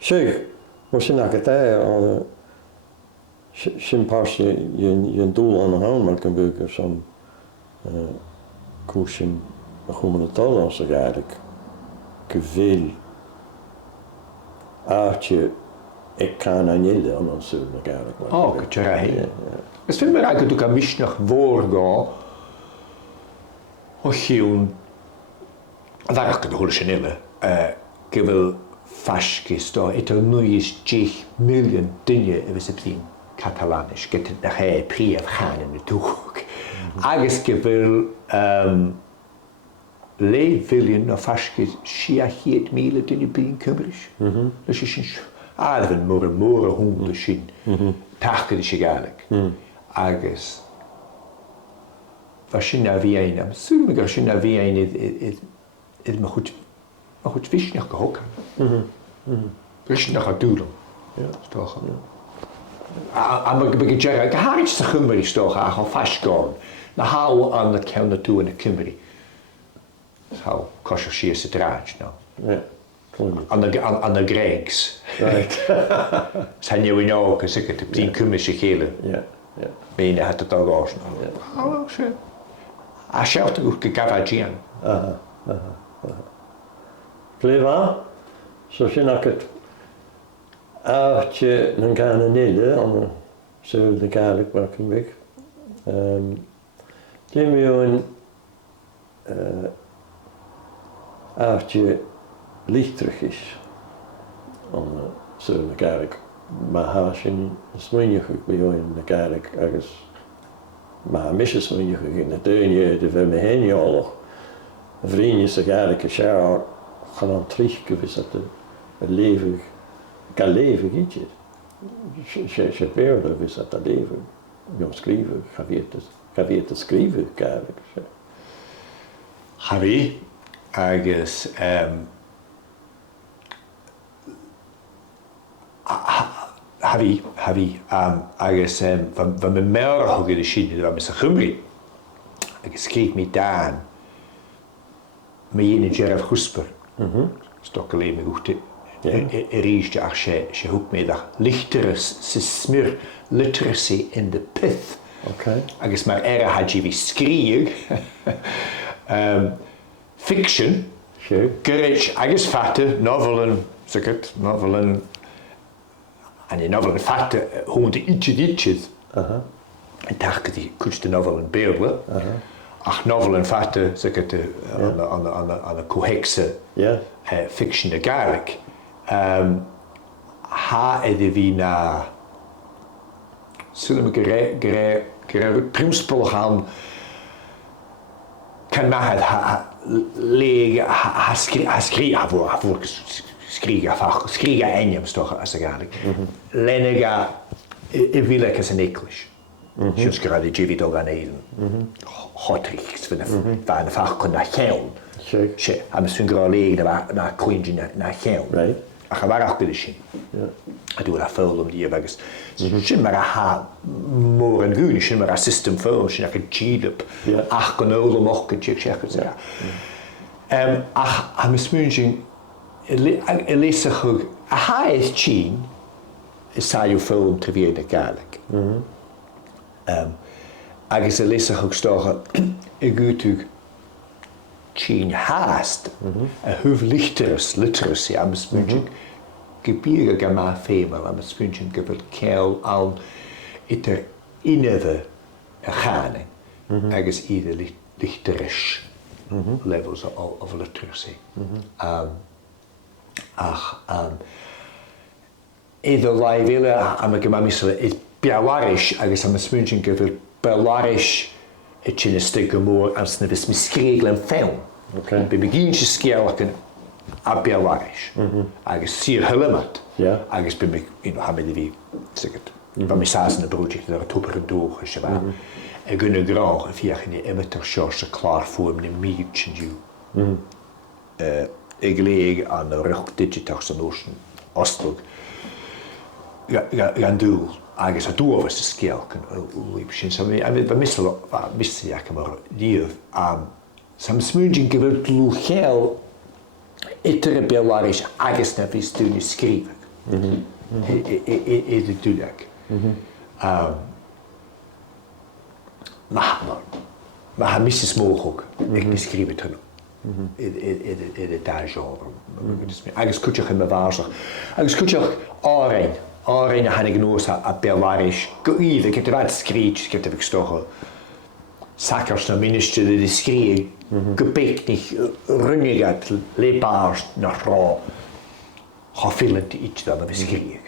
Sig, was sin agad é sin páirse dhéon dúil an hán mar go bhúgur san cúsin a chuman atá as a Gaeilge go bhfuil áte ag can aile an ansú na Gaeilge. Go te raithí. Is fin mar agad go misneach mhór gá ó chiún a bharach go thula sin ile go bhfuil fascis dá it nuis 10 milliún duine a bheits a blin Catalánis get na ché príomh chaine na dúch. Agus go bhfuil léhhuiún ó fascis 700 míle duine blin Cymris. Leis sin bhfuil mór a húnta sin tachad sé Gaeilge. Agus bhar sin a bhí aine, súla gur sin a bhí aine iad mar chud visneach go hócan. Visneach a dúlam. Stocha. A mar go dearad go háid sa Chymru stocha a chu fascáin na há an na ceanna tú na Cymru. Há cosir si sa dráid ná. An na Gréigs. Sa neu in águs a go blin Cymru sé chéile. Béine hat atá gás ná. A sealta go go gafadían. Pléhá, so sin agad áte na gan aile an súil na Gaeilge mar go mhic. Déimiún áte lítrachis an súil na Gaeilge má há sin smuoineach bhíoin na Gaeilge agus má mis smuoineach na duine de bheith me héineálach a bhríine sa Gaeilge seár chan an trích go bhís a lévig ga lévig iad. sé béirle bhís a lévig go scríomh chavíad a scríomh Gaeilge. Haví agus Haví agus bha me méar a thugad sin bha me sa Chymru agus céit mí dáin mé dhéana Gerard Chusper sto go lé me gúte i ríiste ach sé thug méid ach literacy smir literacy in the pith agus mar a hadí bhí scríag fiction goréis agus fatte novelen sicut novelen an die novelen fatte húnta itid an tachad í chuiste novelen béle ach novelen fatte sicut an a cohexe fiction a Gaeilge há idir bhí na sulla go príomspóil gaan kan mahad lege skriga enjem stocha as a Gaeilge. Lenega I vile as an English. Just gerade David O'Ganeilen. Hotriks van de fach kon na cheun. She, am sun gra lege na quinji na cheun. Right. A chawarach bid sin. A doe dat veel om die bagus. Sin mar a ha mór an gúni, sin mar a system fóm, sin a gídop. Ach go nóla moch go tíag seachas ra. Ach am smúnjing Elisa chug a ha is Chin is saú fóm tre vi na Gaeilge. Agus Elisa chug stocha I gútug Chin haast a huf literacy am smúnjing gebirge ga ma fémer am smúnjing gebel keil an iter inneve a chane agus ide lichterish levels of literacy. Ieder lai vile am a gemamisle is biawarish agus am smúnjing gebel belarish et chinne stigge moor am snivis miskreglen film. Be begin se skeelken a biawarish. Agus sir hullemat. Agus be me ha me vi sikkert. Ba me saas na broodje der toper doog se wa. E gunne graag fichen die emitter charge klaar voor de mietchen ju. Ik leeg aan de rug digitaal notion Ostlog. Gaan doel. Agus a doel was de skeelken. Liepshin so me ba miste jak maar lief sam smúnjing gewild lu gel itere biawarish agus na vis doen skriven. is het duidelijk. Maar mis mogelijk, ik beschrijf het in het daar genre. Agus kutje in mijn waarzig. Agus kutje Arijn. Arijn had ik nooit op Belwarisch. Ik heb er wat schreeuwd, ik heb er gestochen. Sakkers naar minister de schreeuw. Gepikt niet, runnigat, lepaars naar vrouw. Gefilmd iets dat beschreeuw.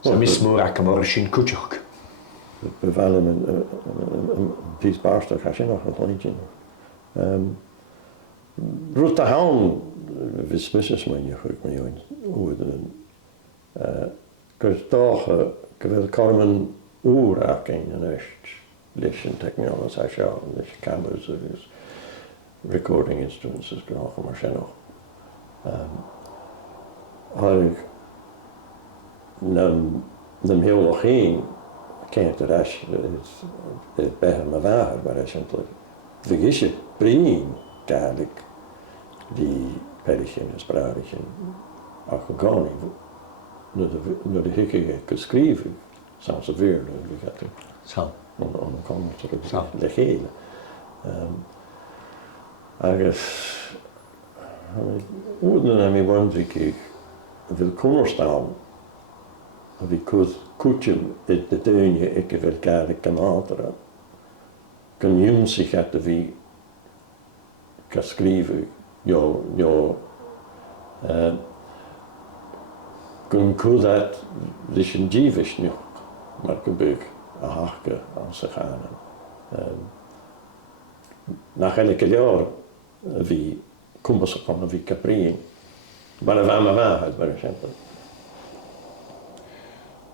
Zo mis moeilijk maar een kutje. We vallen een piece barstig als je nog een kleintje. Roet de haan, we smissen me niet goed met jou. Ik toch, ik wil komen oeraken in echt lezen technologie als je cameras, recording instruments, is genoeg maar zo nog. Had ik nam heel nog heen. Kent er als het bij me waar, maar eigenlijk vergis je priem, eigenlijk die perischen en sprachlichen ook gewoon naar de hikke geschreven, soms weer we gaat er zo om komen terug de hele. Agus hoe dan me wonder ik wil komen staan. Vi kutjem de dönje ikke vel kärlek kan atera. Kan jumsik att vi kan skriva kan kudat lischen jivish nu maar kan buk a hakke aan sig gaan. Na elke jaar vi kommer så kommer vi kaprin. Bara vama var för exempel.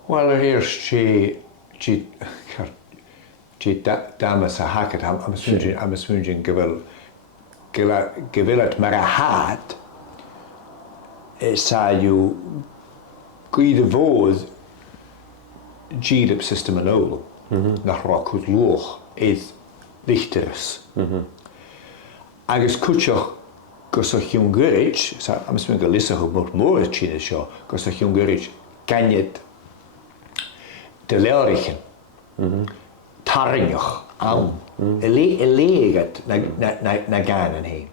Wel, yr eerst, dames a hacket, am smwngin gyfylad mar a had, sa yw gwyd y fodd gydab system yn ôl, na rhaid cwyd lwch idd lichters. Agus cwtioch gosach yw'n gyrich, am smwngin gylysach o mor chyn isio, gosach yw'n gyrich ganyad de leirichen, tarnioch, aan, elegat na gaan en heen.